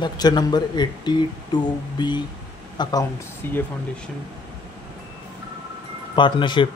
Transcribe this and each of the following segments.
Lecture number 82B account CA foundation partnership.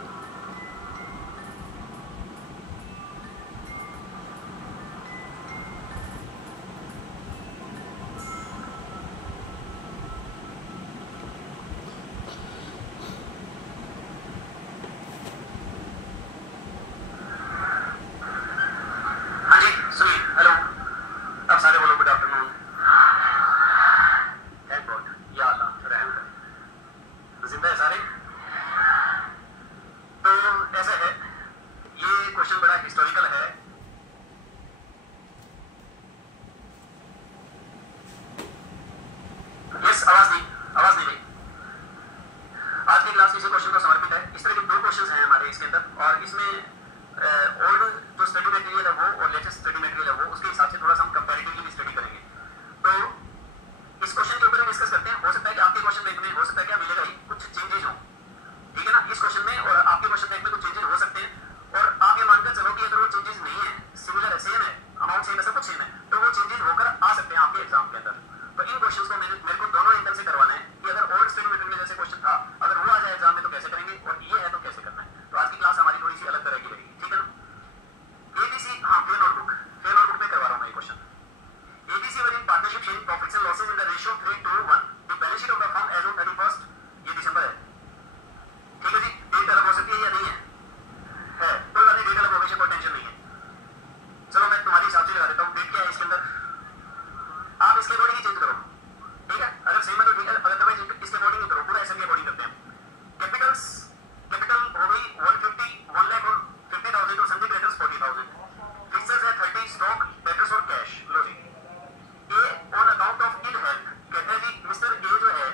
A on account of ill health कहते हैं जी mister A जो है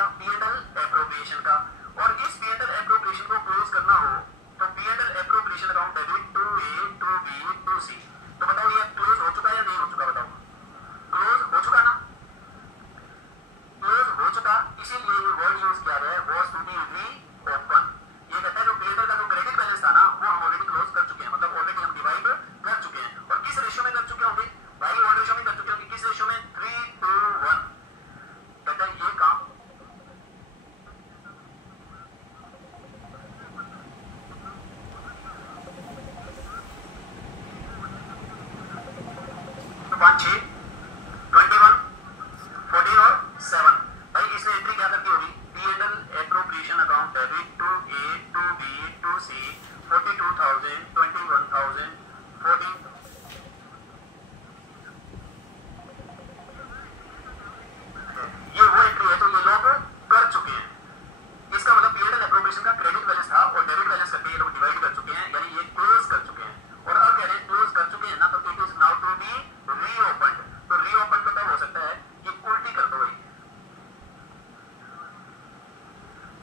गया P&L एप्रोप्रिएशन का, और इस P&L एप्रोप्रिएशन को क्लोज करना हो तो P&L appropriation account debit to A to B to C। तो बताओ ये क्लोज हो चुका है या नहीं हो चुका? बताओ क्लोज हो चुका ना? क्लोज हो चुका, इसीलिए ये वर्ड यूज किया गया है वाज टू बी रीओपन। ये कहता है जो P&L का जो क्रेडिट बैलेंस था ना वो हम ऑलरेडी क्लोज कर चुके हैं, मतलब ऑलरेडी हम डिवाइड कर चुके हैं। और किस रेशियो में कर चुके होंगे भाई? वो रेशियो में कर चुके होंगे, किस रेशियो में? 3:1। कहता है ये काम तो 5, 6, 21, 14 और 7। भाई इसने एंट्री क्या करती होगी? P&L appropriation account debit to A to B to C 42,000, 21,000, 14। ये वो एंट्री है तो ये लोग कर चुके हैं। इसका मतलब P&L एप्रोप्रिएशन का क्रेडिट बैलेंस था और डेबिट बैलेंस करके ये लोग डिवाइड कर चुके हैं, यानी ये क्लोज कर चुके हैं। और अब कह रहे हैं क्लोज कर चुके हैं ना, तो it is now to be reopened. तो रीओपन तो तब हो सकता है कि उल्टी कर दो भाई।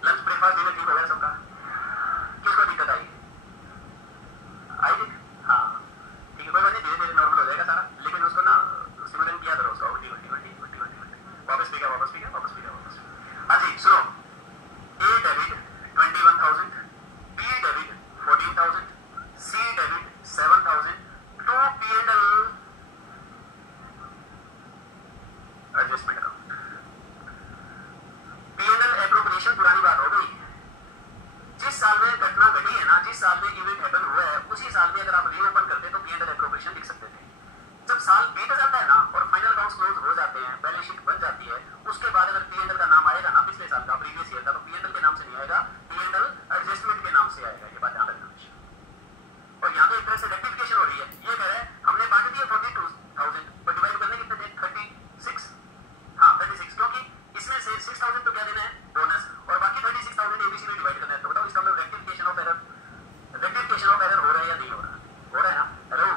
लंच ब्रेकफास्ट डिनर ठीक हो गया सबका? किसको दिक्कत आई? आई दिक? हाँ ठीक है, कोई बात नहीं, धीरे धीरे नॉर्मल हो जाएगा सारा, लेकिन उसको ना सिमुलेट किया करो उसका। उल्टी उल्टी उल्टी उल्टी उल्टी उल्टी वापस पीका वापस पीका वापस पीका वापस। हाँ जी सुनो, A debit 21,000, B debit 14,000, C debit 7,000 to P&L adjustment account. P&L appropriation पुरानी बात हो गई। जिस साल में घटना घटी है ना, जिस साल में इवेंट हैपन हुआ है, उसी साल में अगर आप रीओपन करते तो P&L एप्रोप्रिएशन लिख सकते थे। जब साल बीत जाता है ना और फाइनल अकाउंट्स क्लोज हो जाते हैं, बैलेंस शीट बन जाती है, उसके बाद अगर P&L का नाम आएगा ना पिछले साल का, प्रीवियस ईयर का, तो P&L के नाम से नहीं आएगा, P&L एडजस्टमेंट के नाम से आएगा। ये बात ध्यान रखना। और यहाँ तो एक तरह से रेक्टिफिकेशन हो रही है। ये कह रहे हैं हमने बांट दिया 42,000 पर डिवाइड करने कितने थे? 36। हाँ 36, क्योंकि इसमें से 6,000 तो क्या देना है? बोनस, और बाकी 36,000 ABC में डिवाइड करना है। तो बताओ इसका मतलब rectification of error, rectification of error हो रहा है या नहीं हो रहा? हो रहा है ना? हेलो,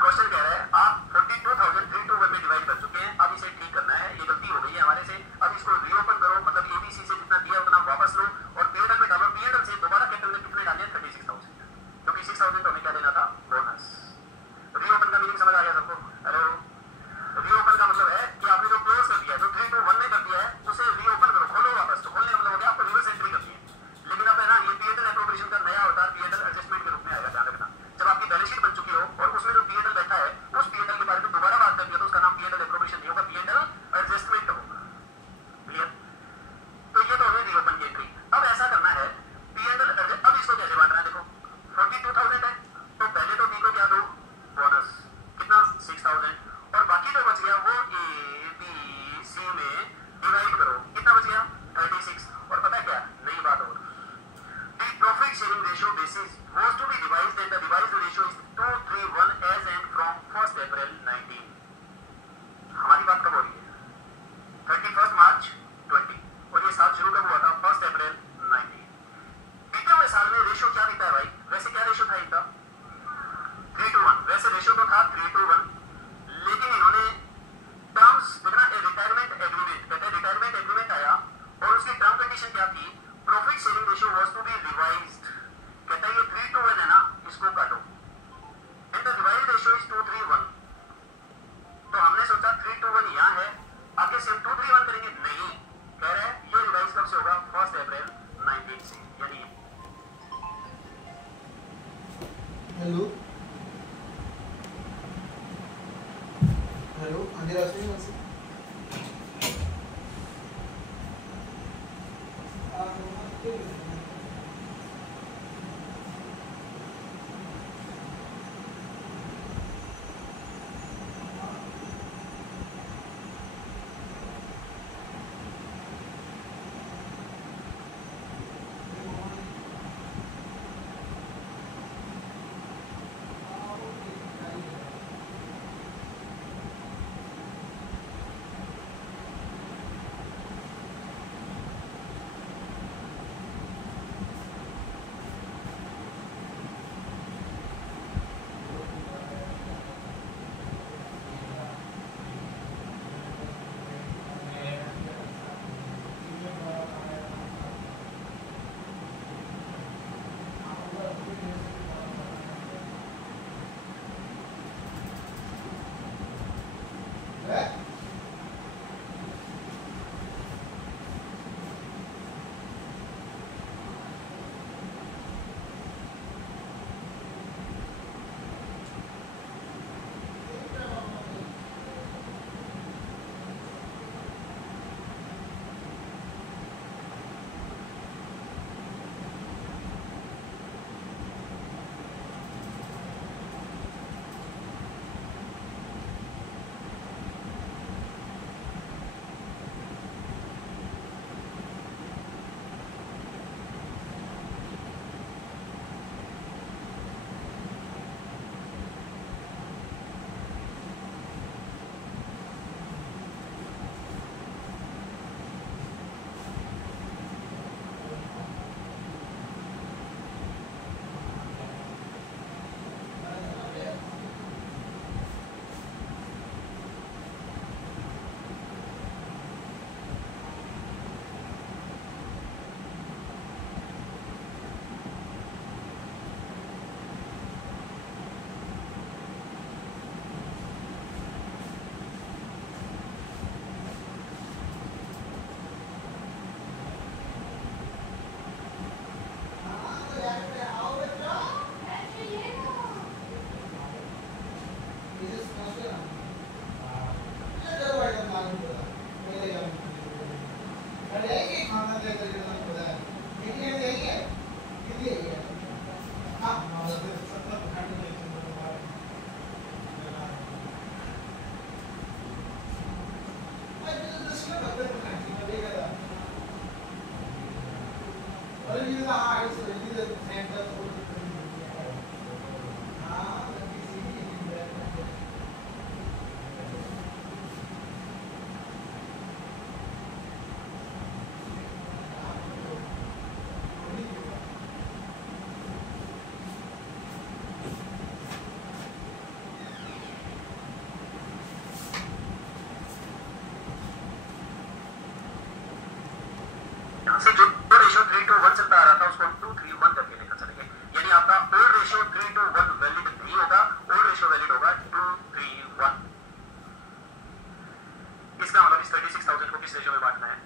क्वेश्चन कह रहा है आप 42,000 3:1 में डिवाइड कर चुके हैं, अब इसे ठीक करना है, ये गलती हो गई है हमारे से, अब इसको रीओपन करो, मतलब ABC से जितना दिया उतना वापस लो और P&L में डालो। P&L से दोबारा कैपिटल में कितने डालने? 36,000, क्योंकि 6,000 तो हमें क्या देना था? बोनस। रीओपन का मीनिंग समझ आ गया सबको? हेलो, रीओपन का मतलब है कि आपने जो क्लोज कर दिया है, जो 3:1 में कर दिया है, उसे रीओपन करो, खोलो वापस। तो खोलने का मतलब हो गया आपको रिवर्स एंट्री करनी है। लेकिन अब है ना, ये P&L एप्रोप्रिएशन का नया अवतार P&L एडजस्टमेंट के रूप में आएगा, ध्यान रखना। जब आपकी बैलेंस शीट बन चुकी हो और उसमें जो P&L बैठा है, उस P&L के बारे में दोबारा बात करनी है तो उसका नाम P&L एप्रोप्रिएशन नहीं होगा, P&L एडजस्टमेंट होगा। क्लियर? तो ये तो हो गई रीओपन की एंट्री। अब ऐसा करना है P&L, अब इसको कैसे बांटना है? देखो 42,000 है तो पहले तो B को क्या दो? बोनस। कितना? 6,000। और बाकी जो बच गया वो A B C में डिवाइड करो। कितना बच गया? 36। और पता है क्या नई बात और, the profit sharing ratio basis was to be revised and the revised ratio is 2:3:1 as and from 1st April 19। हमारी बात कब हो रही है? 31 मार्च 20, और ये साल शुरू कब हुआ था? 1 अप्रैल 19। बीते हुए साल में रेशियो क्या दिखता है भाई? वैसे क्या रेशियो था इनका? 3:1। वैसे रेशियो तो था 3:1, लेकिन इन्होंने टर्म्स देखना, रिटायरमेंट एग्रीमेंट, कहते हैं रिटायरमेंट एग्रीमेंट आया और उसकी टर्म कंडीशन क्या थी? Profit sharing ratio was to be revised. कहता है ये 3:1 है ना, इसको काटो, and the revised ratio is 2:3:1। तो हमने सोचा 3:1 यहाँ है, आगे से हम 2:3:1 करेंगे, नहीं, कह रहे हैं ये रिवाइज कब से होगा? 1 अप्रैल 19 से, यानी हेलो हेलो, आगे रास्ते में से से जो रेशियो 3:1 चलता आ रहा था उसको 2:3:1 करके लेकर चलेंगे, यानी आपका ओल्ड रेशियो 3:1 वैलिड नहीं होगा, ओल्ड रेशियो वैलिड होगा 2:3:1। इसका मतलब इस 36,000 को किस रेशियो में बांटना है,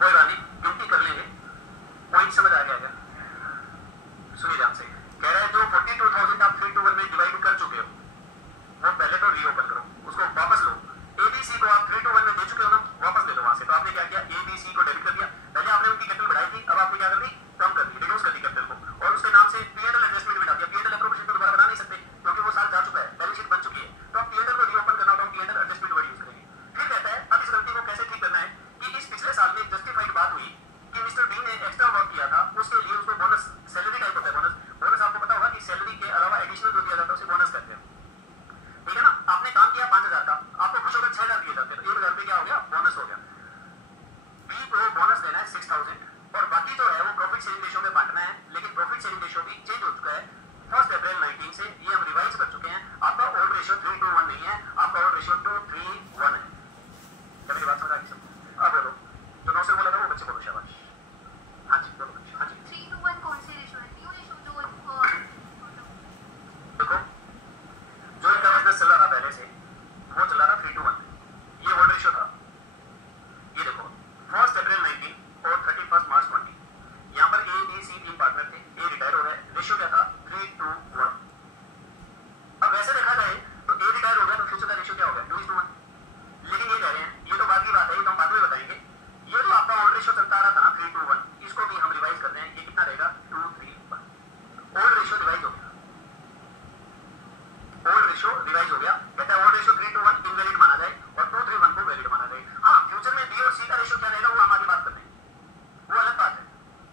कोई बात नहीं, गिनती कर लेंगे। पॉइंट समझ आ गया क्या? सुनिए ध्यान से, कह रहा है जो 42,000 आप 3:1 में डिवाइड कर चुके हो वो पहले तो रीओपन करो, उसको वापस लो। एबीसी को आप 3:1 में दे चुके हो ना, वापस ले लो वहां से। तो आपने क्या किया, एबीसी को डेबिट कर दिया। पहले आपने उनकी कैपिटल बढ़ाई थी, अब आपने क्या कर दी, कम कर दी, रिड्यूस कर दी कैपिटल को, और उसके नाम से पीएनएल एडजस्टमेंट बिठा दिया। पीएनएल एप्रोप्रिएशन को दोबारा बना नहीं सकते क्योंकि वो साल जा चुका है, बैलेंस शीट बन चुकी है। तो अब पीएनएल को रीओपन करना, तो हम पीएनएल एडजस्टमेंट वर्ड यूज करेंगे। फिर कहता है अब इस गलती को कैसे ठीक करना है कि इस पिछले साल में जस्टिफाइड बात हुई कि मिस्टर डी ने एक्स्ट्रा वर्क किया था, उसके लिए उसको बोनस, सैलरी टाइप होता है बोनस। बोनस आपको पता होगा कि सैलरी के अलावा एडिशनल जो दिया जाता है उसे बोनस कहते हैं, ठीक है ना। आपने काम किया 5,000 का, आपको खुश होकर 6,000 दिए जाते हैं, तो 1,000 रुपये क्या हो गया, बोनस हो गया। बी को बोनस देना है 6,000 और बाकी जो है वो प्रॉफिट शेयरिंग रेशियो में बांटना है। लेकिन प्रॉफिट शेयरिंग रेशियो भी चेंज हो चुका है 1 अप्रैल 19 से, ये हम रिवाइज कर चुके हैं। आपका ओल्ड रेशियो 3:1 नहीं है, आपका ओल्ड रेशियो 2:3:1 है। क्या मेरी बात समझ आ गई सबको? अब बोलो, जो 9 से बोला था वो बच्चे बोलो, शाबाश। हाँ जी बोलो बच्चे, हाँ जी। 3:1 कौन सी रेशियो है? न्यू रेशियो जो देखो जो इनका बिजनेस चल रहा था पहले से वो चल रहा था 3:1, ये ओल्ड रेशियो था। ये देखो 1 अप्रैल 19 और 31 मार्च 20, यहाँ पर ए बी सी 3 पार्टनर थे, ए रिटायर हो गए, रेशियो क्या था 3:1। अब वैसे देखा जाए तो ए रिटायर हो गया तो फ्यूचर का रेशियो क्या हो गया 2:1। लेकिन ये कह रहे हैं, ये तो बात की बात है, ये तो हम बाद में बताएंगे। ये जो आपका ओल्ड रेशियो चलता आ रहा था ना 3:1, इसको भी हम रिवाइज करते हैं। ये कितना रहेगा 2:3:1। ओल्ड रेशियो रिवाइज हो गया, ओल्ड रेशियो रिवाइज हो गया। कहता है ओल्ड रेशियो 3:1 इनवैलिड माना जाए और 2:3:1 को वैलिड माना जाए। हाँ, फ्यूचर में बी और सी का रेशियो क्या रहेगा वो हम आगे बात करते हैं, वो अलग बात है।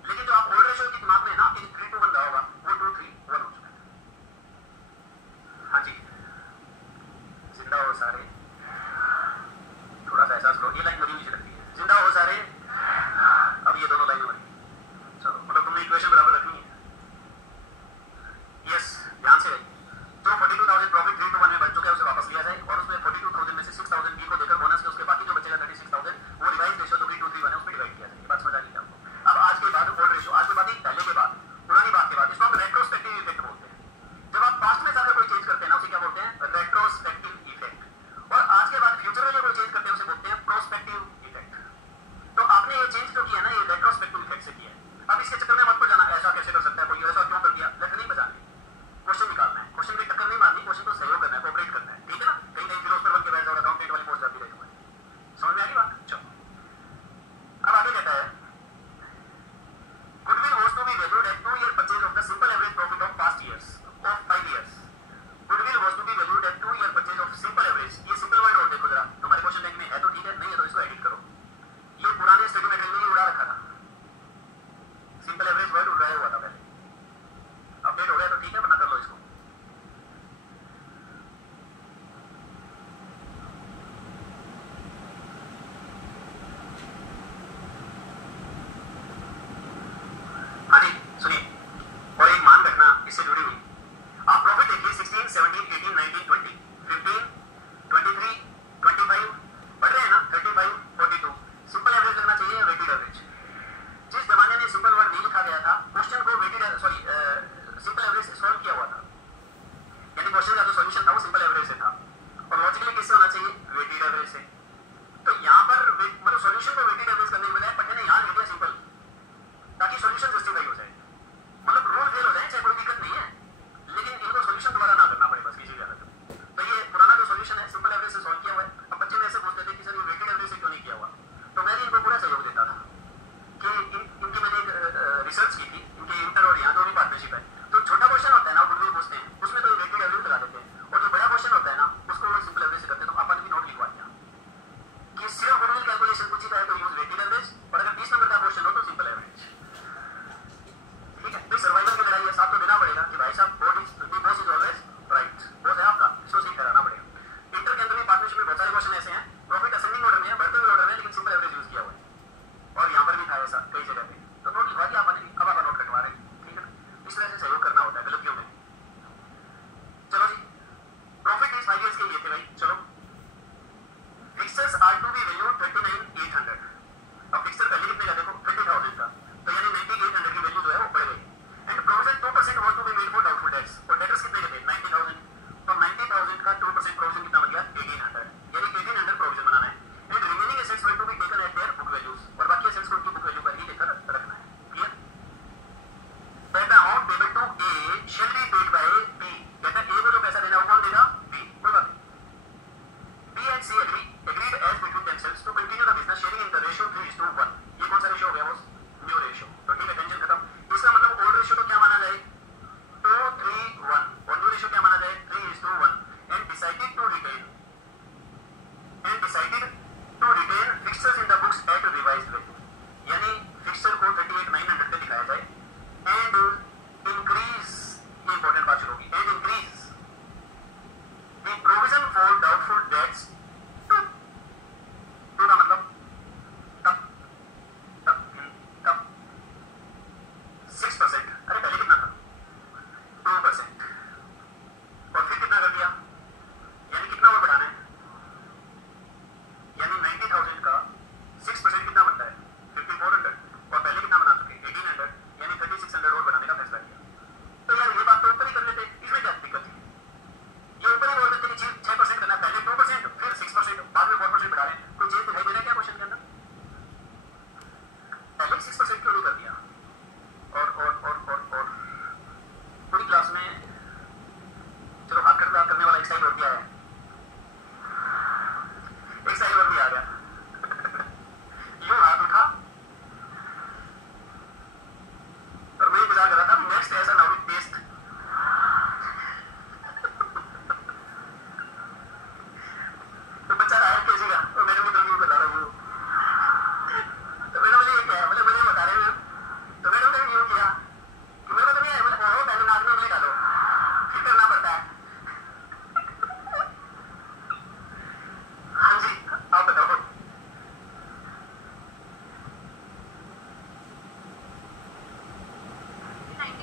लेकिन जो आप ओल्ड रेशियो के दिमाग में ना कि 3:1 का होगा वो 2:3:1 हो चुका है। हाँ जी, जिंदा हो सारे, थोड़ा सा एहसास करो, ये लाइन बड़ी मुझे लगती है, जिंदा हो सारे। अब ये दोनों लाइनें बनी, चलो मतलब तुमने इक्वेशन बराबर रखनी है। यस, ध्यान से रहिए। जो 42,000 प्रॉफिट 3:1 में बन चुका है उसे वापस लिया जाए और उसमें 42,000 में से 6,000 बी को देकर बोनस के उसके बाकी जो बचेगा 36,000 वो रिवाइज रेशियो जो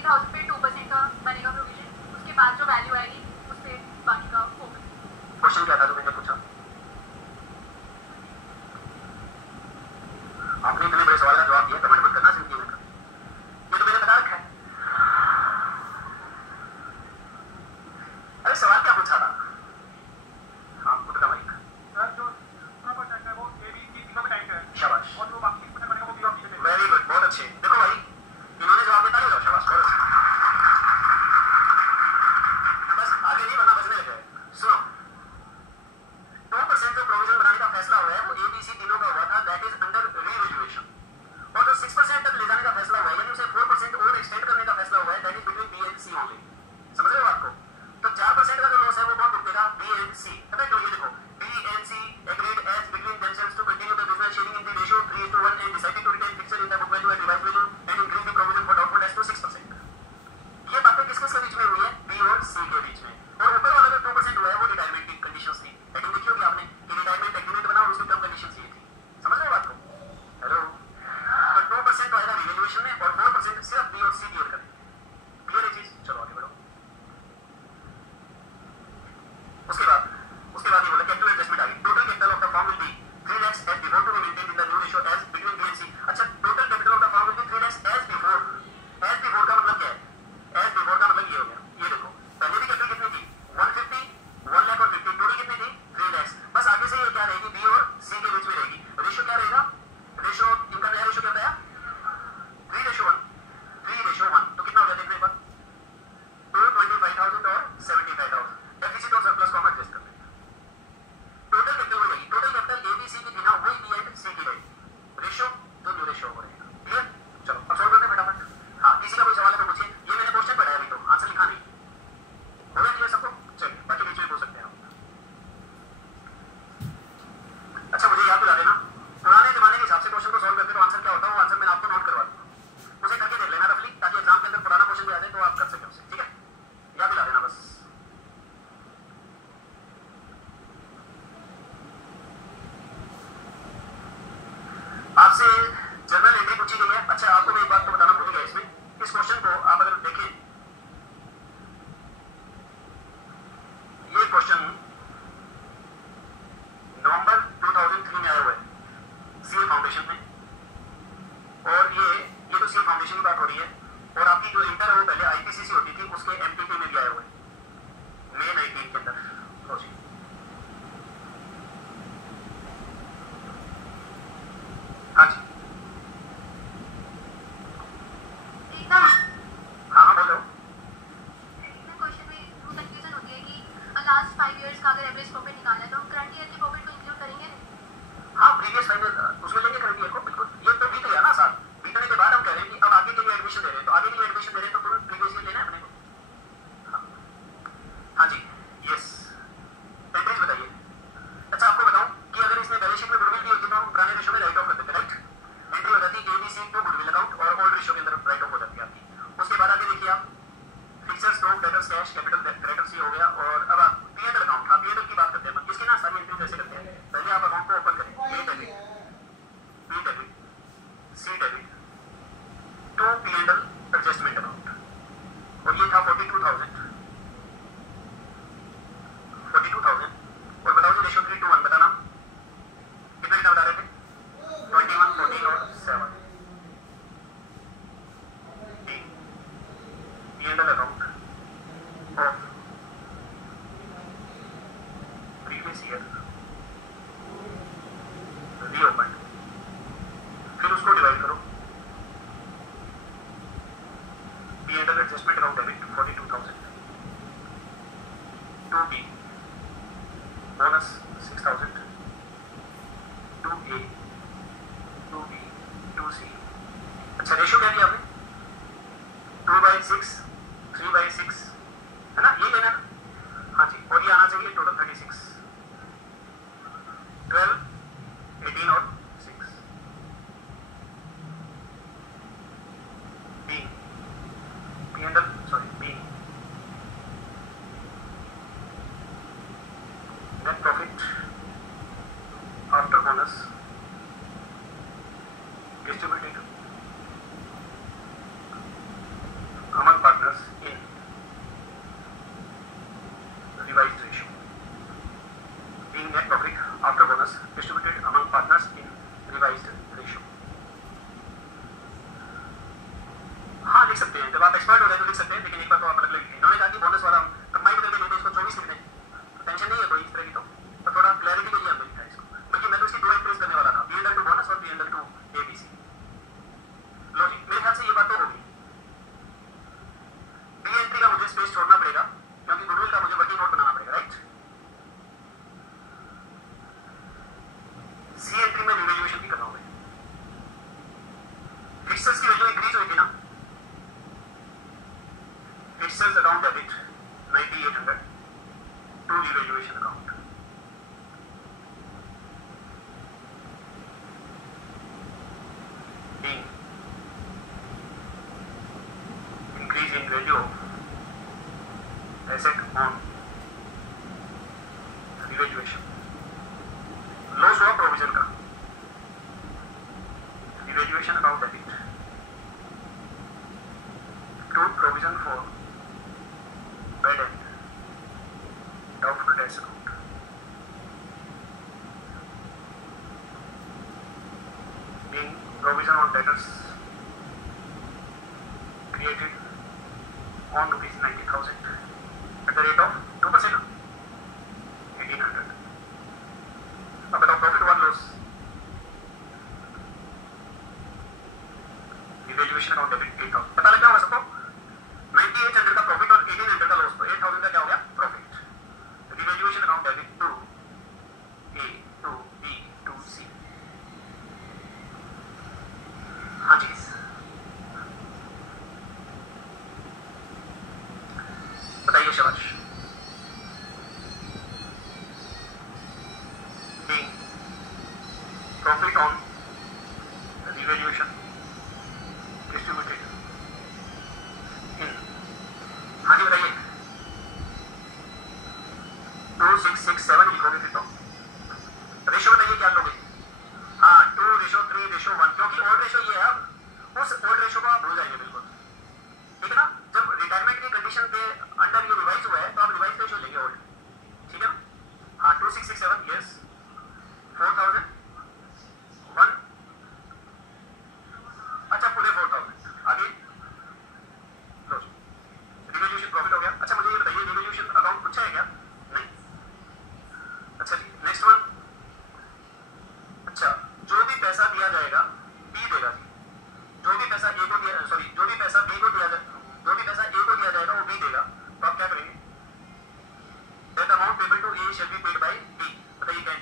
50,000 पे 2% का बनेगा प्रोविजन, उसके बाद जो वैल्यू आएगी उस पे बाकी का 4%। क्वेश्चन क्या था तुमने क्या पूछा? आपने इतने बड़े सवाल का जवाब दिया, कमेंट मत करना जिंदगी में। ये तो मैंने बता रखा है। अरे सवाल क्या पूछा था? हाँ खुद का माइक। सर जो प्रॉपर टैंक है वो ए बी सी तीनों पे टैंक है शाबाश, और जो बाकी 1% बनेगा वो बी और सी पे। वेरी गुड, बहुत अच्छे। देखो भाई इन्होंने जवाब देता नहीं, शाबाश, बहुत अच्छे। बस आगे नहीं वरना बचने लगे। सुनो, 2% जो प्रोविजन बनाने का फैसला हुआ है वो ए बी सी तीनों का हुआ था, दैट इज अंडर रिवैल्यूएशन। और जो 6% तक ले जाने का फैसला हुआ है यानी उसे 4% और एक्सटेंड करने का फैसला हुआ है, that is between B and C only. समझ रहे हो बात को? तो 4% का जो लॉस है वो कौन भुगतेगा? बी एंड सी। पता है क्यों? ये देखो, B and C agreed as between themselves to continue the business sharing in the ratio 3:1 and decided to retain fixed in the book value and revised value and increase the provision for doubtful debts to 6%। ये बातें किस-किस के बीच में हुई है? B और सी के बीच में। और ऊपर वाला जो 2% हुआ है वो रिटायरमेंट की कंडीशंस थी। लेकिन देखिए होगी आपने कि रिटायरमेंट एग्रीमेंट बना और उसकी टर्म कंडीशंस ये थी। समझ रहे हो बात को? हेलो, तो 2% आएगा रिवैल्यूएशन में और 4% सिर्फ बी और सी क्लियर करें। क्लियर है चीज? चलो आगे बढ़ो। उसके बाद ये बोला कैपिटल एडजस्टमेंट आ गई। Total capital of the firm will be 3 lakhs as before to be maintained in the new ratio as between B and C। अच्छा, total capital of the firm will be 3 lakhs as before। as before का मतलब क्या है? as before का मतलब ये हो गया, ये देखो पहले भी कैपिटल कितनी थी? 150, 1 लाख और 50, टोटल कितनी थी? 3 lakhs। बस आगे से ये क्या रहेगी? बी और सी के बीच में रहेगी। रेशियो क्या रहेगा? रेशियो इनका नया रेशियो क्या बताया? 3:1। 3:1 तो कितना हो गया देखने पर? 225,000 और 75,000। डेफिसिट और सरप्लस को हम एडजस्ट कर लेंगे। टोटल कैपिटल हो जाएगी। Total capital A B C की थी ना, वही बी एंड सी की रहेगी। रेशियो जो न्यू रेशियो हो रहेगा। क्लियर? चलो अब सॉल्व करते हैं फटाफट। हाँ, किसी का कोई सवाल है तो पूछिए। ये मैंने क्वेश्चन पढ़ा है अभी, तो आंसर लिखा नहीं। हो गया क्लियर सबको? चलिए बाकी बीच में पूछ सकते हैं आप। अच्छा मुझे याद दिला देना, पुराने जमाने के हिसाब से क्वेश्चन को सॉल्व करते तो आंसर क्या होता है, वो आंसर मैंने आपको नोट करवा दूंगा। उसे करके देख लेना रफली, ताकि एग्जाम के अंदर पुराना क्वेश्चन भी आ जाए तो आप कर सकें उसे। ठीक है, याद दिला देना बस। आपसे जनरल एंट्री पूछी गई है। अच्छा आपको मैं एक बात तो बताना भूल गया इसमें, इस क्वेश्चन को आप अगर देखें, ये क्वेश्चन नवंबर 2003 में आया हुआ है सीए फाउंडेशन में। और ये तो सीए फाउंडेशन की बात हो रही है। और आपकी जो इंटर है वो पहले आईपीसीसी होती थी, उसके एमटीपी में भी आया हुआ है मई 19 के अंदर। हाँ जी, एकदम हाँ बोलो। क्वेश्चन में वो कंफ्यूजन होती है कि लास्ट 5 इयर्स का अगर एवरेज प्रॉफिट निकालना है तो हम करंट ईयर के प्रॉफिट को इंक्लूड करेंगे। हाँ प्रीवियस फाइनल उसमें लेंगे करंट ईयर को, बिल्कुल। ये तो बीत गया ना साल, बीतने के बाद हम कह रहे हैं कि अब आगे के लिए एडमिशन दे रहे हैं, तो आगे के लिए एडमिशन दे रहे हैं तो तुरंत प्रीवियस ईयर लेना है अपने को। हाँ जी, यस। एवरेज बताइए। अच्छा आपको बताऊं कि अगर इसमें बैलेंस शीट में गुडविल भी होती तो हम पुराने रेशियो में राइट ऑफ कर देते, राइट? एंट्री हो जाती है एबीसी टू गुडविल अकाउंट और ओल्ड रेशियो के अंदर राइट ऑफ हो जाती है आपकी। उसके बाद आगे देखिए आप, fixed stock, debtors cash, capital creditors ये हो गया। और अब आप पीएनएल अकाउंट, हाँ पीएनएल की बात करते हैं। इसकी ना सारी एंट्री कैसे करते हैं? पहले आप अकाउंट को ओपन करें, A debit, B debit, C debit, to PNL adjustment account. और ये था 42,000 और बताओ जी रेशियो 3:1 बताना कितना कितना बता रहे थे? 21, 14 और 7। PNL account of previous year reopen, फिर उसको डिवाइड करो। PNL adjustment account debit 42,000, 2B bonus 6,000, 2A, 2B, 2C। अच्छा रेशियो क्या लिया आपने? 2/6, 3/6 है ना, ये लेना। हाँ जी, और ये आना चाहिए टोटल 36, 12, 18 और 6। B, P&L, sorry B, net profit after bonus distributed among revised ratio. हाँ लिख सकते हैं, जब आप एक्सपर्ट हो गए तो लिख सकते हैं, लेकिन एक बार तो आप अलग लिखें। इन्होंने कहा कि बोनस वाला हम कंबाइन करके नहीं तो इसको 24 लिख दें, तो टेंशन नहीं है कोई इस तरह की, तो थोड़ा क्लैरिटी के लिए हमने लिखा है इसको, बल्कि मैं तो इसकी 2 एंट्रीज करने वाला था, P&L टू बोनस और P&L टू ABC। लो जी, मेरे ख्याल से ये बात तो होगी। बी एंट्री का मुझे स्पेस छोड़ना पड़ेगा क्योंकि गुडविल का मुझे वर्किंग नोट बनाना पड़ेगा, राइट। सी एंट्री में रिवैल्यूएशन भी करना होगा। फिक्सर्स की वैल्यू इंक्रीज होगी ना, fixtures account debit 9800 to revaluation account. Increase in value of asset on revaluation. Loss हुआ प्रोविजन का, revaluation account debit to provision for bad and doubtful debts account. Mean provision on debtors created on rupees 90,000 at the rate of 2% ना 1800। अब बताओ profit हुआ loss, revaluation account debit 8000। पता लग गया होगा सबको, 9800 का प्रॉफिट और 1800 का लॉस, तो 8000 का क्या हो गया profit. Revaluation account debit to A to B to C। हाँ जी बताइए शाबाश। Profit on revaluation distributed in, हाँ जी बताइए। 2667 लिखोगे फिर तो। रेशो बताइए क्या लोगे। हाँ 2:3:1, क्योंकि ओल्ड रेशो ये है, अब उस ओल्ड रेशो को आप भूल जाएंगे बिल्कुल, ठीक है ना। जब रिटायरमेंट की कंडीशन के अंडर ये रिवाइज हुआ है तो आप रिवाइज रेशो लेंगे ओल्ड, ठीक है ना। हाँ 2667 यस 4001, अच्छा पूरे 4000 आगे लो रिवैल्यूएशन प्रॉफिट हो गया। अच्छा मुझे ये बताइए रिवैल्यूएशन अकाउंट पूछा है क्या, नहीं। अच्छा जी नेक्स्ट वन। अच्छा जो भी पैसा दिया जाएगा B देगा जी, जो भी पैसा A को दिया, सॉरी जो भी पैसा B को दिया जाएगा, जो भी पैसा A को दिया जाएगा वो B देगा, तो आप क्या करेंगे। That amount payable to A shall be paid by B, बताइए क्या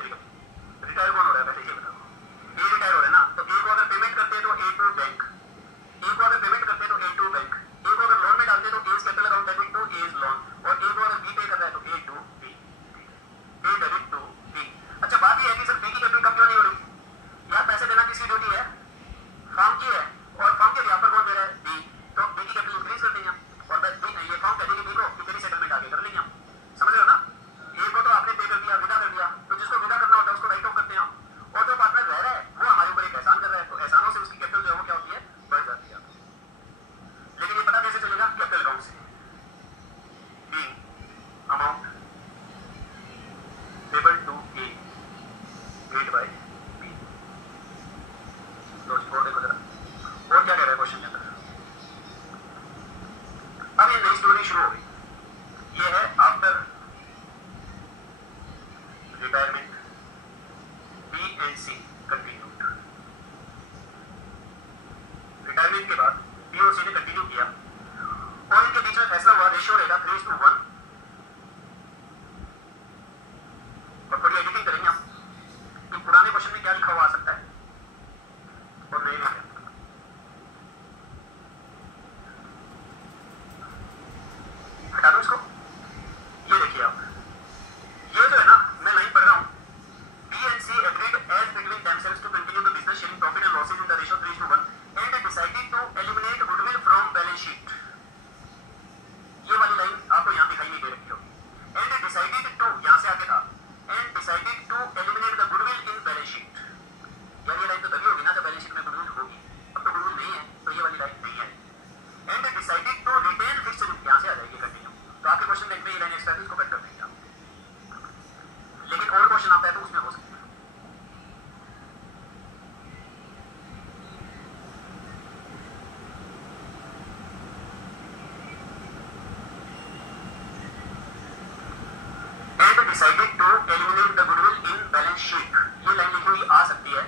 decided to eliminate the goodwill in balance sheet. ये लाइन लिखी हुई आ सकती है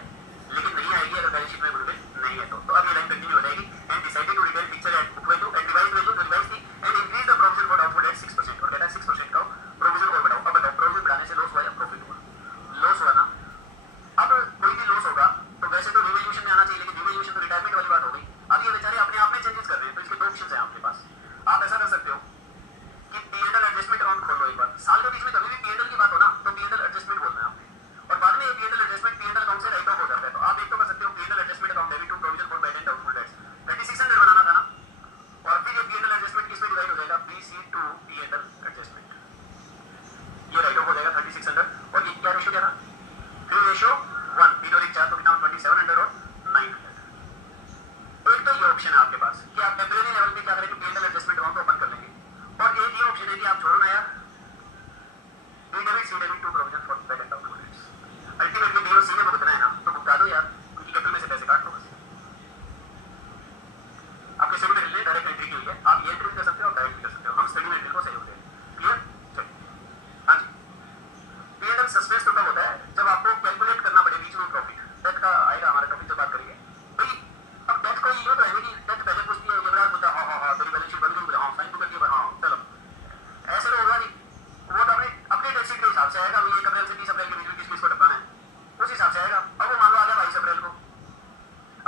लेकिन नहीं आएगी अगर बैलेंस शीट में गुडविल नहीं है तो अब ये लाइन कंटिन्यू हो जाएगी. And decided to retain picture at book value at revise value जो रिवाइज थी and increase the provision for doubtful debt 6% और कहता है 6% का प्रोविजन और बढ़ाओ. अब बताओ प्रोविजन बढ़ाने से लॉस हुआ या प्रॉफिट हुआ? लॉस हुआ ना. अब कोई भी लॉस होगा तो वैसे तो रिवैल्यूएशन में आना चाहिए लेकिन रिवैल्यूएशन तो रिटायरमेंट वाली बात हो गई. अब ये बेचारे अपने आप में चेंजेस कर रहे हैं तो इसके दो ऑप्शन है आपके पास. आप ऐसा कर सकते हो कि P&L एडजस्टमेंट अकाउंट खोल लो एक बार. साल के बीच में कभी भी P&L की बात हो ना तो P&L एडजस्टमेंट बोलना है आपने और बाद में ये P&L एडजस्टमेंट P&L अकाउंट से राइट ऑफ हो जाता है. तो आप एक तो कर सकते हो P&L adjustment account debit to provision for bad and doubtful debts 3600 बनाना था ना और फिर ये P&L एडजस्टमेंट किसमें डिवाइड हो जाएगा BC2 P&L एडजस्टमेंट. ये राइट ऑफ हो जाएगा 3600 और ये क्या रेशियो क्या था? फिर रेशियो 1 3 और 1 4 तो कितना 2700 और 900. एक तो ये ऑप्शन है आपके पास कि आप टेम्परेरी लेवल पे क्या करेंगे P&L एडजस्टमेंट अकाउंट ओपन कर लेंगे और एक ये ऑप्शन है कि आप छोड़ो ना यार B debit C debit to provision for bad and doubtful debts. Ultimately B और C में भुगतना है ना तो भुगता दो यार क्योंकि कैपिटल में से पैसे काट लो बस. आपके स्टडी में डायरेक्ट एंट्री की हुई है. आप ये एंट्री कर सकते हो और डायरेक्ट भी कर सकते हो. हम स्टडी में एंट्री को सहयोग देंगे. क्लियर? चलिए हाँ जी. P&L सस्पेंस तो तब होता है जब आपको कैलकुलेट करना पड़े बीच में प्रॉफिट. डेट का आएगा हमारा टॉपिक जब बात करेंगे भाई. अब डेट को ये तो है कि डेट पहले पूछती है ये बड़ा बोलता हाँ तेरी बैलेंस शीट बन गई हाँ साइन तो कर दिया हाँ चलो ऐसे तो होगा नहीं. वो तो अपने डेट शीट के हिसाब से आएगा. 1 अप्रैल से 30 अप्रैल के बीच में किस को टपकाना है उस हिसाब से आएगा. अब वो मान लो आ गया 22 अप्रैल को.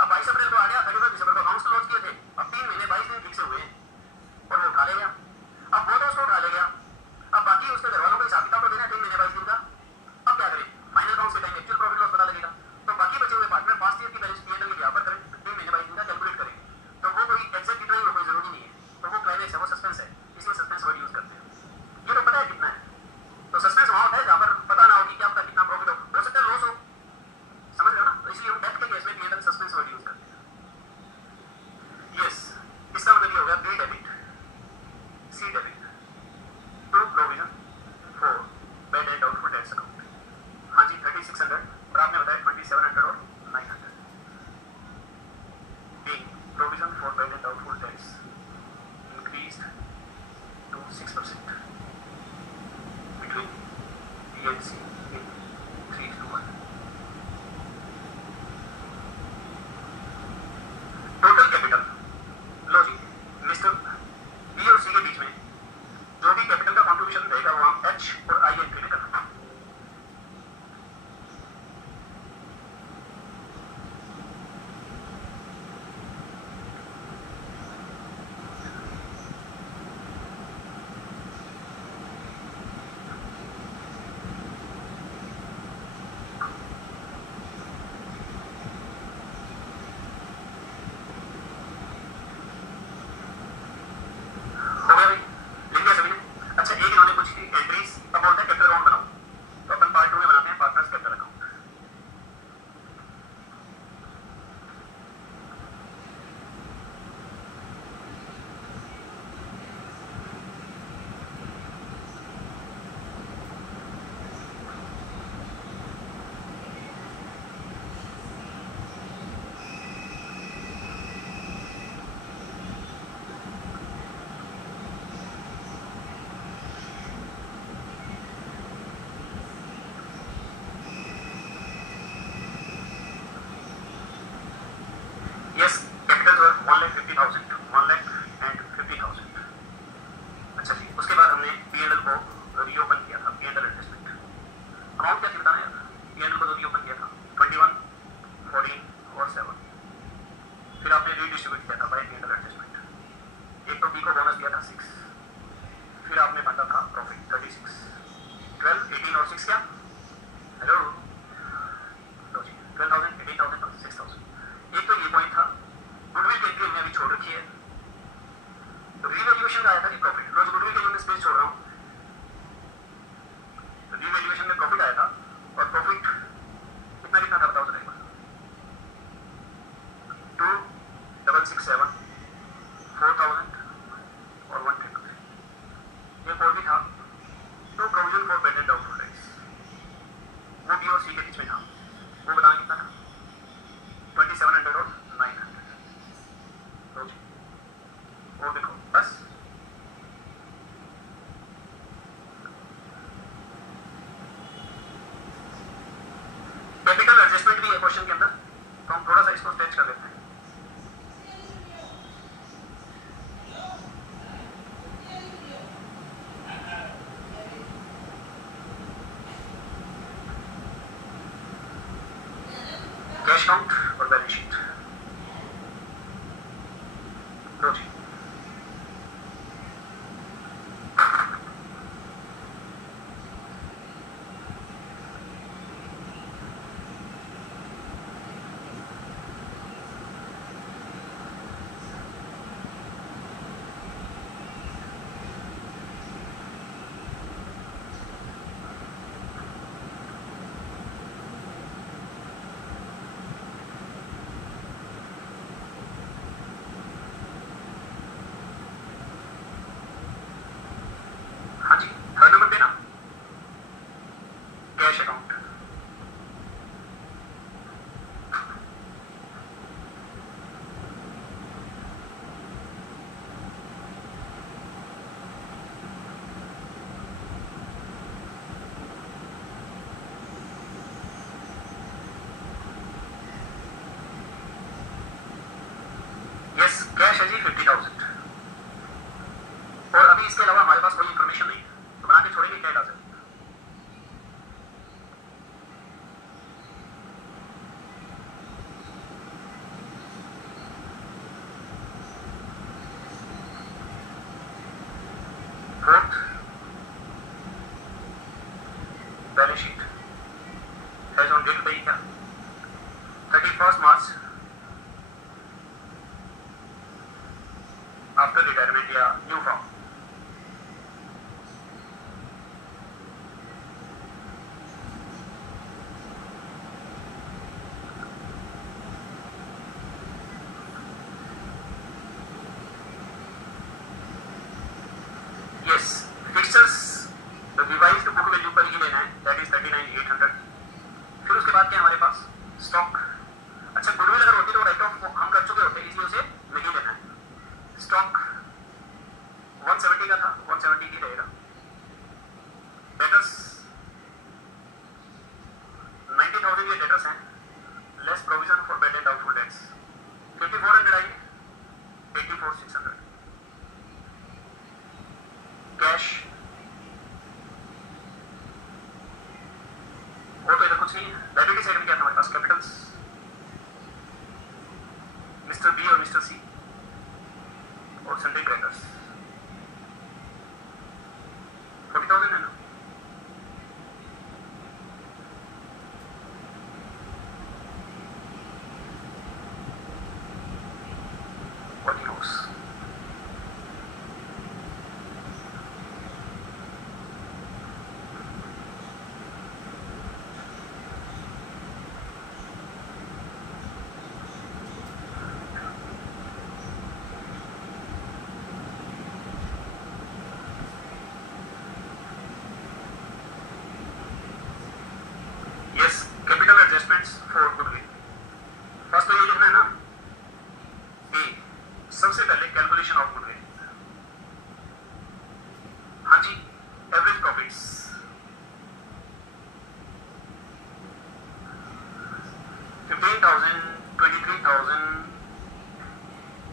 अब 22 अप्रैल को आ गया 31 दिसंबर को अकाउंट्स लॉन्च किए थे. अब 3 महीने 22 दिन ठीक से हुए और वो उठा ले गया. अब वो तो उसको उठा ले गया. अब बाकी उसके घर वालों को हिसाब किताब तो देना 3 महीने 22 दिन का. अब क्या करें फाइनल अकाउंट्स के टाइम एक्चुअल प्रॉफिट लॉस पता लगेगा तो बाकी बचे हुए पार्ट में पास्ट ईयर की बैलेंस P&L के यहाँ पर करें 3 महीने 22 दिन का कैलकुलेट करेंगे. तो वो कोई एग्जैक्ट कितना ही हो कोई जरूरी नहीं है. तो वो क्लाइमेक्स है वो सस्पेंस है इसलिए सस्पेंस वर्ड यूज करते हैं. ये तो पता है कितना है तो सस्पेंस वहां होता है जहां पर पता ना हो कि क्या आपका कितना प्रॉफिट हो सकता है लॉस हो. समझ रहे हो ना. तो इसलिए हम डेट के केस में P&L सस्पेंस वर्ड यूज करते हैं. यस इसका मतलब ये हो गया B debit C debit to provision for bad and doubtful debts account. हाँ जी 3600 और आपने बताया 2700 और 900. being provision for bad and doubtful debts increased to 6% between B and C in 3:1. Total capital लो जी मिस्टर B और C के बीच में जो भी कैपिटल का कॉन्ट्रीब्यूशन रहेगा वो हम H और I एंट्री में करना. और 1 भी है क्वेश्चन के अंदर, तो हम थोड़ा सा इसको स्ट्रेच कर लेते हैं। कैश काउंट और बैलेंस शीट। लो जी, हाँ जी, थर्ड नंबर पे ना कैश अकाउंट। यस, कैश है जी 50,000 और अभी इसके अलावा हमारे पास कोई इंफॉर्मेशन नहीं है, तो बना के छोड़ेंगे क्या डाल। Fourth, balance sheet has on date पे क्या 31 मार्च आफ्टर रिटायरमेंट या new form. Yes, fixtures revised book value पर ही लेना है, दैट इज 39,800। फिर उसके बाद क्या हमारे पास स्टॉक। अच्छा, गुडविल अगर होती तो राइट ऑफ हम कर चुके होते, इसलिए उसे नहीं लेना है। स्टॉक 170 का था, 170 ही रहेगा। डेटर्स 90,000 ये डेटर्स हैं, less provision for bad and doubtful dates 5400 आएंगे, 84,600। कैश वो तो इधर कुछ नहीं है। लाइबिलिटी साइड में क्या था हमारे पास, कैपिटल्स मिस्टर बी और मिस्टर सी और सन्डे क्रेडिटर्स 40,000 है ना। What else? Yes, capital adjustments for goodwill। First तो ये लिखना है ना, ए सबसे पहले कैलकुलेशन ऑफ गुडविल। हाँ जी, एवरेज प्रॉफिट्स 15,000, 23,000,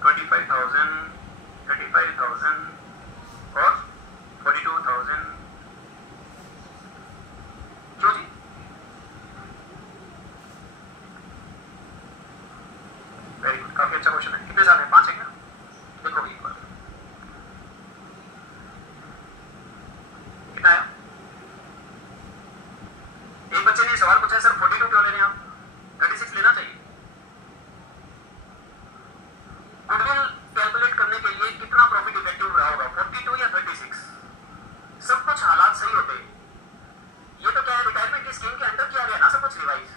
25,000, 35,000 और 42,000। क्यों जी? वेरी गुड, काफी अच्छा क्वेश्चन है। कितने साल है? 5 है क्या? देखो एक बार कितना आया। एक बच्चे ने सवाल पूछा है, सर 42 क्यों ले रहे हैं आप, 36 लेना चाहिए। गुडविल कैलकुलेट करने के लिए कितना प्रॉफिट इफेक्टिव रहा होगा, 42 या 36? सब कुछ हालात सही होते हैं। ये तो क्या है, रिटायरमेंट की स्कीम के अंदर किया गया ना सब कुछ रिवाइज,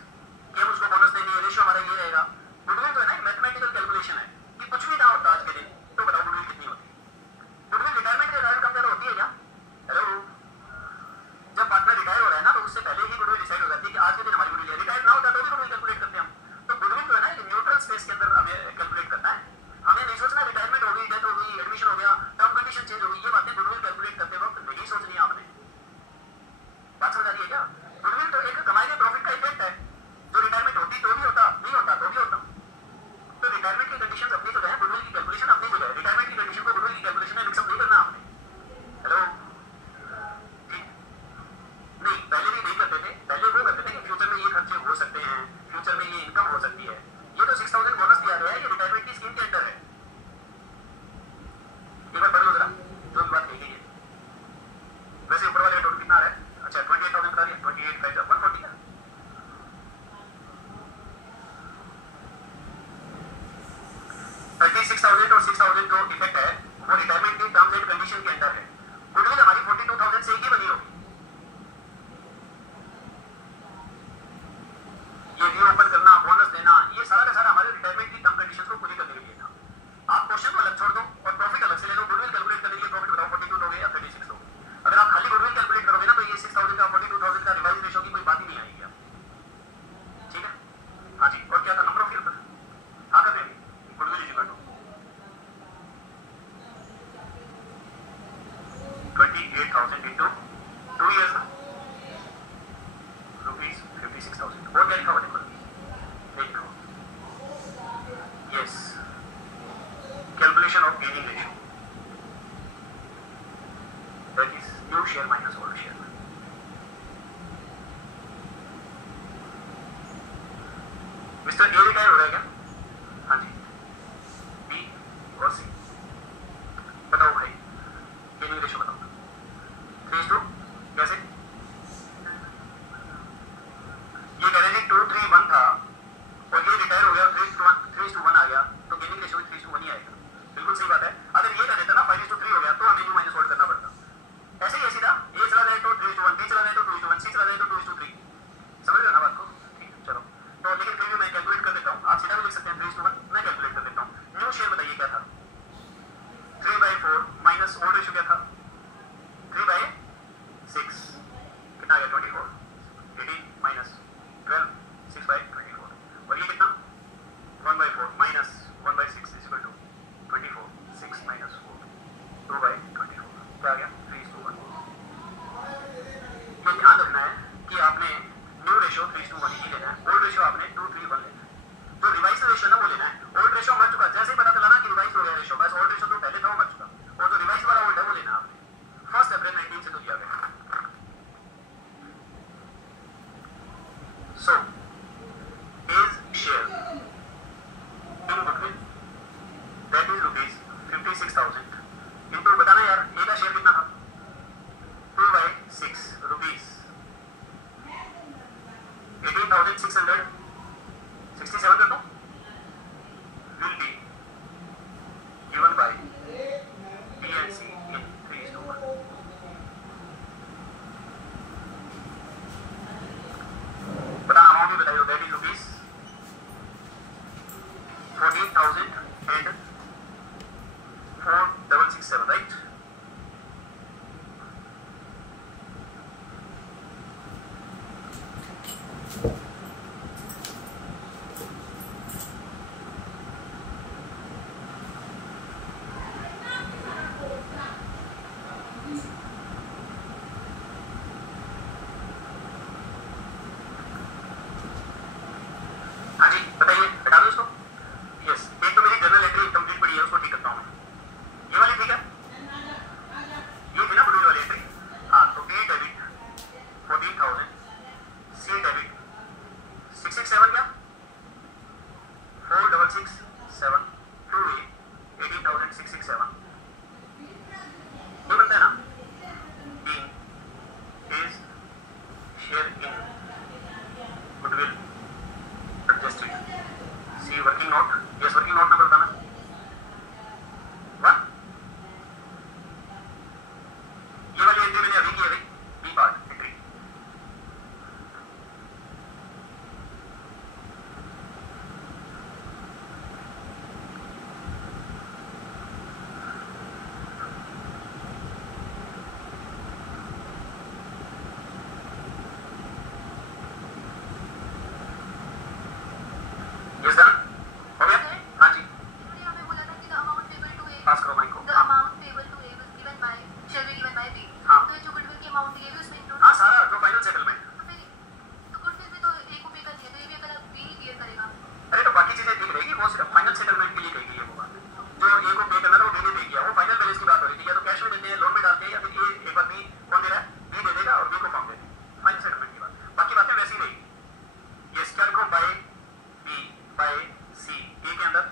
कि हम उसको बोनस देंगे, रेशियो हमारा ये रहेगा। गुडविल तो है ना एक मैथमेटिकल कैलकुलेशन है कि कुछ भी ना होता आज के दिन, तो बताओ गुडविल कितनी होती है। गुडविल रिटायरमेंट के राइट कंपेयर होती है क्या? हेलो, जब पार्टनर रिटायर हो रहा है ना, तो उससे पहले ही गुडविल डिसाइड हो जाती है कि आज के दिन हमारी गुडविल है। रिटायर ना होता तो भी गुडविल कैलकुलेट करते हैं हम। तो गुडविल जो है ना एक न्यूट्रल स्पेस के अंदर हमें कैलकुलेट करना है। हमें नहीं सोचना रिटायरमेंट हो गई, डेथ हो गई, एडमिशन हो गया, टर्म कंडीशन चेंज हो गई, ये बातें गुडविल कैलकुलेट करते वक्त नहीं सोचनी है आपने। बात समझ आ रही है क्या? गुडविल तो एक कमाए गए प्रॉफिट का इफेक्ट है, जो रिटायरमेंट होती तो अंडर है, ये रिटायरमेंट की स्कीम के अंडर है। एक बार पढ़ लो जरा जो भी बात कही गई है। वैसे ऊपर वाले का टोटल कितना आ रहा है? अच्छा 28,000 बता रही है, 28 5 140 है। 36,000 और 6,000 जो इफेक्ट है वो रिटायरमेंट की टर्म्स एंड कंडीशन के अंदर है। गुडविल हमारी 42,000 से ही बनी होगी। ये रीओपन करना, बोनस देना, ये सारा का सारा हमारे रिटायरमेंट की टर्म कंडीशंस को पूरी करने के लिए था। आप क्वेश्चन को अलग छोड़ दो और प्रॉफिट अलग से ले लो। गुडविल कैलकुलेट करने के लिए प्रॉफिट बताओ 42 लोगे या 36 लोगे। अगर आप खाली गुडविल कैलकुलेट करोगे ना तो ये 6,000 का 42,000 का रिवाइज रेशियो की कोई बात ही नहीं आएगी आप। ठीक है, हाँ जी। और क्या था नंबर ऑफ ईयर पर? हाँ कर देंगे goodwill is equal to 28,000 into 2 years rupees 56,000। और क्या लिखा हुआ देखो, देखो yes calculation of gaining ratio that is new share minus old share. Mister A retire हो रहा है क्या? हाँ जी। बी और सी बताओ भाई, गेनिंग रेशियो बताओ। 3:2 कैसे? ये कह रहे थे 2 3 1 था और ये रिटायर हो गया 3:1 आ गया, तो गेनिंग रेशियो भी 3:1 ही आएगा। बिल्कुल सही बात है। अगर ये कह देता ना 5:3 हो गया तो हमें न्यू माइनस ओल्ड करना पड़ता। ऐसे ही सीधा ए चला जाए तो 3:1, बी चला जाए तो 2:1, सी चला जाए तो 2:3। समझ रहे ना बात को? ठीक है चलो। तो लेकिन फिर भी मैं कैलकुलेट कर देता हूँ। आप सीधा भी लिख सकते हैं 3:1, मैं कैलकुलेट कर देता हूँ। न्यू शेयर बताइए क्या था? 3/4 माइनस ओल्ड रेशियो क्या था? 3/6 कितना आ गया? 24। 18 माइनस 12 6/24 और ये कितना? 1/4 minus 1/6 is equal to 24। 6 minus 4 2/24 क्या आ गया? 3:1। ये ध्यान रखना है कि आपने न्यू रेशियो 3:1 ही लेना है, ओल्ड रेशियो आपने 2:3:1 लेना है। जो रिवाइज रेशियो ना वो लेना है। ओल्ड रेशियो मर चुका, जैसे ही पता चला ना कि रिवाइज हो गया रेशियो, बस ओल्ड रेशियो तो पहले था वो मर चुका, और जो रिवाइज वाला ओल्ड है वो लेना आपने। 1 अप्रैल 19 से तो दिया गया। So, his share in goodwill that is rupees 56,000 into बताना यार ए का शेयर कितना था? 2/6 rupees 18,667 कर दो will be given by B and C in 3:1। बताना अमाउंट भी बताइए। That is rupees 14,004,667 right. हाँ जी बताइए, हटा दो इसको। यस, एक तो मेरी जर्नल एंट्री कंप्लीट पड़ी है, उसको ठीक करता हूँ मैं। ये वाली ठीक है, ये थी ना गुडविल वाली एंट्री। हाँ तो बी डेबिट 14,000, सी डेबिट 667 क्या 4667 टू ए 18,667 ये बनता है ना। B is share in goodwill adjusted। C working note, yes working note number बताना 1। ये वाली एंट्री मैंने अभी की है भाई, B part entry. Yes done हो गया। हाँ जी इन्होंने हमें बोला था कि the amount payable to A, पास करो माइक को। the amount payable to A was given by, shall be given by B। हाँ। तो ये जो गुडविल की अमाउंट दी है उसमें इंक्लूड, हाँ सारा जो फाइनल सेटलमेंट। तो फिर तो गुडविल भी तो A को पे कर दिया, तो ये भी अगर B ही क्लियर करेगा। अरे तो बाकी चीजें ठीक रहेगी, वो सिर्फ फाइनल सेटलमेंट के लिए कही गई है वो बात। जो ए को पे करना था वो बी ने पे किया, वो फाइनल बैलेंस की बात हो रही थी। या तो कैश में देते हैं, लोन में डालते हैं, या फिर ए एक बार बी कौन दे रहा है? बी दे देगा और बी को फॉर्म दे देगा। फाइनल सेटलमेंट की बात, बाकी बातें वैसी रहेगी। ये क्या लिखो? बाय बी बाय सी, ए के अंदर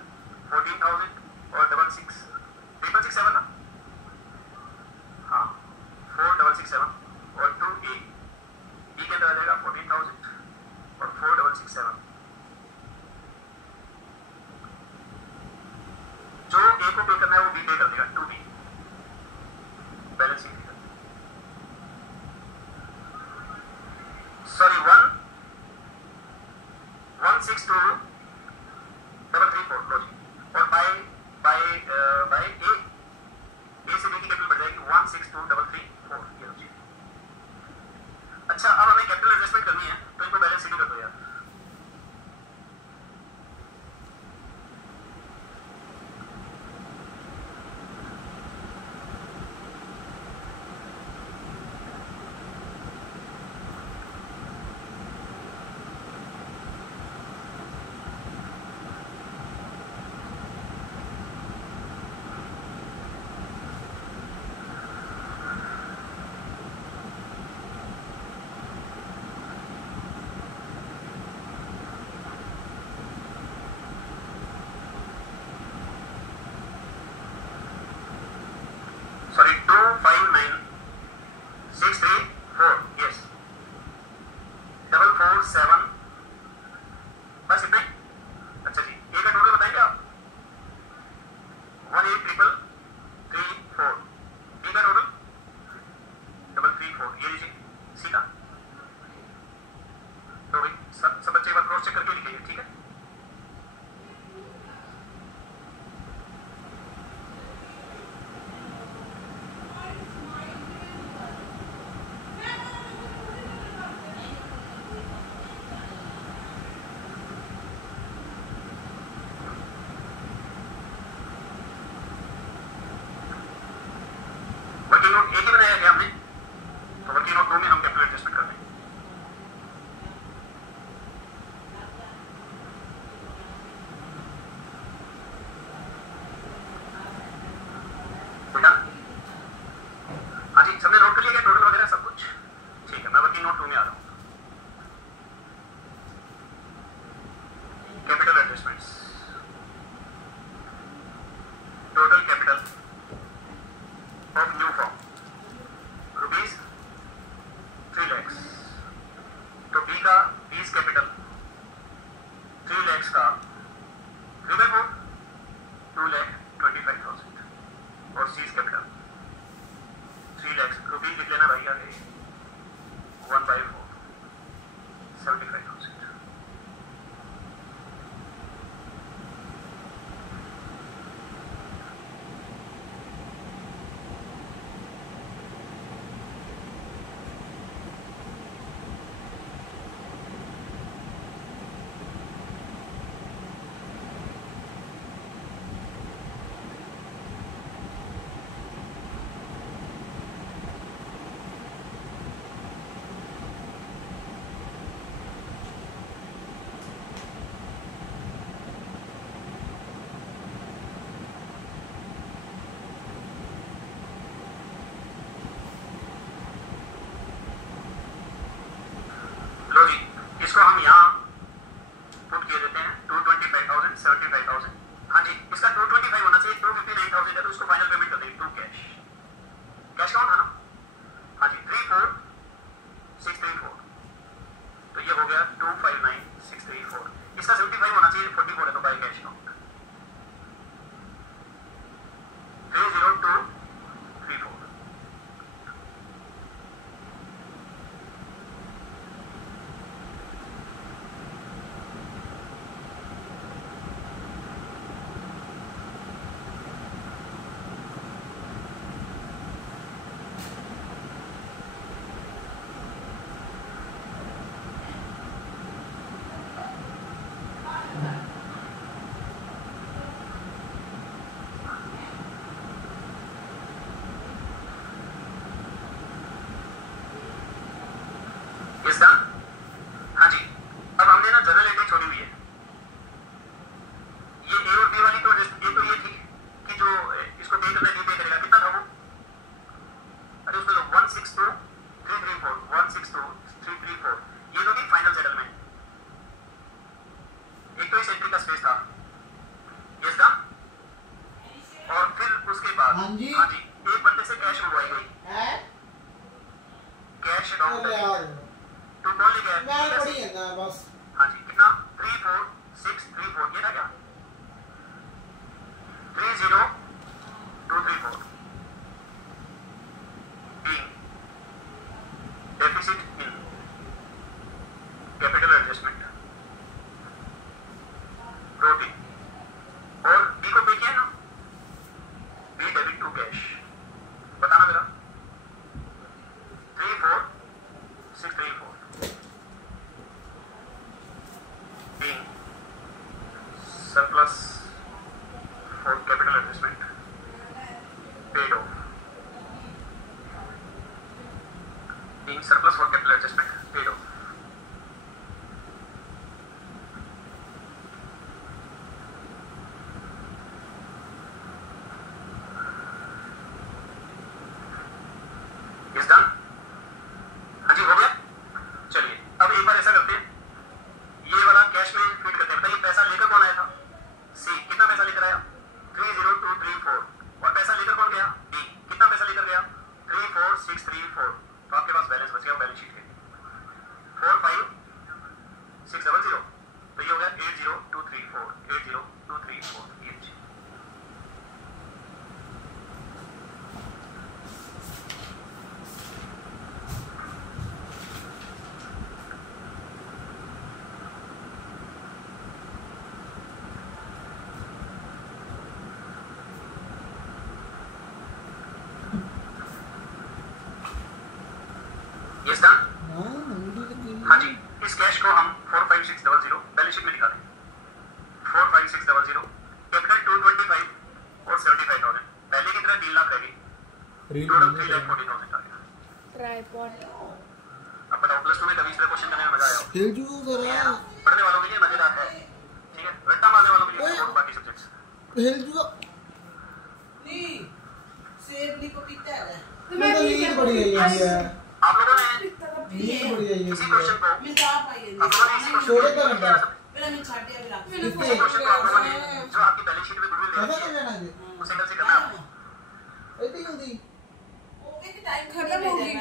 सॉरी 162,334 लो जी, और बाय ए से बी की कैपिटल बढ़ जाएगी 162,334 ये लो जी। अच्छा, अब हमें कैपिटल एडजस्टमेंट करनी है तो इनको बैलेंस शीट कर दो यार। सॉरी 259,634 यस 447 बस इतना ही। अच्छा जी, ए का टोटल बताएंगे आप 18,334, बी का टोटल 334 ये लीजिए, सी का तो भाई सब बच्चे एक बार क्रॉस चेक करके लिखिए, ठीक है। वर्किंग नोट एक ही बनाया गया हमने, तो वर्किंग नोट 2 में हम कैपिटल एडजस्टमेंट कर देंगे। बेटा हाँ जी, सबने नोट कर लिया क्या टोटल वगैरह सब कुछ? ठीक है, मैं वर्किंग नोट 2 में आ रहा हूँ। Capital adjustments, total capital of new form rupees 3 lakhs, तो बी का बीस कैपिटल 3 lakhs का 3/4 2,25,000 और सीज कैपिटल 3 lakhs रुपीज लिख लेना भाई आगे 1/4 75,000। लो जी, इसको हम यहाँ पुट किए देते हैं 225,000 75,000। हाँ जी, इसका 225 होना चाहिए, 259,000 है तो इसको फाइनल पेमेंट कर देंगे 2 कैश काउंट है ना। हाँ जी 34,634 तो ये हो गया 259,634। इसका 75 होना चाहिए, 44 है तो by cash count 30234। Is done? हाँ जी, अब हमने ना जनरल एंट्री छोड़ी हुई है। ये ए और बी वाली तो ये तो ये थी कि जो इसको पे करना है डी पे करेगा, कितना था वो? अरे उसको लो 162,334 162,334 ये तो थी फाइनल सेटलमेंट। एक तो इस एंट्री का स्पेस था, यस डन। और फिर उसके बाद हाँ जी एक बंदे से कैश मंगवाई गई, है कैश अकाउंट यार तो कौन ले गया? मैं पढ़ी है ना बस। हाँ जी, कितना 34634 ये था क्या? 30234 being deficit in बी को पे किया ना, बी डेबिट टू कैश, बताना मेरा 34634 B surplus for capital adjustment paid off, being surplus for capital adjustment paid off. Is done? हाँ जी हो गया। चलिए अब एक बार ऐसा करते हैं, ये वाला कैश में फीड करते हैं। बताइए पैसा लेकर कौन आया था? सी। कितना पैसा लेकर आया? 30234। और पैसा लेकर कौन गया? बी। कितना पैसा लेकर गया? 34634। तो आपके पास बैलेंस बच गया बैलेंस शीट पे 45600। तो ये हो गया 80234 80234 ये। Yes done? हाँ जी, इस कैश को हम 45600 बैलेंस शीट में दिखा दें। 45600 कैपिटल 225 और 75,000। पहले की तरह 3 लाख रहेगी, टोटल 3,40,000 आ गया। ट्राइपॉड अब बताओ प्लस 2 में कभी इस तरह क्वेश्चन करने में मजा आया? खेल जो जरा पढ़ने वालों के लिए मजेदार है, ठीक है, रट्टा मारने वालों के लिए और बाकी सब्जेक्ट्स। खेल जो नहीं सेब ली को पीता है मैं तो नींद पड़ी है यार। आप लोगों ने नींद पड़ी है इसी क्वेश्चन को मैं जा पाई आप लोगों ने इसी क्वेश्चन छोड़े तो घंटा मेरा मैं छाड़ दिया भी रख इसी क्वेश्चन को आप लोगों ने जो आपकी बैलेंस शीट में गुडविल पता रखी नहीं है लेना जी उसे कैसे करना है आपको? इतनी जल्दी वो एक टाइम खत्म हो गई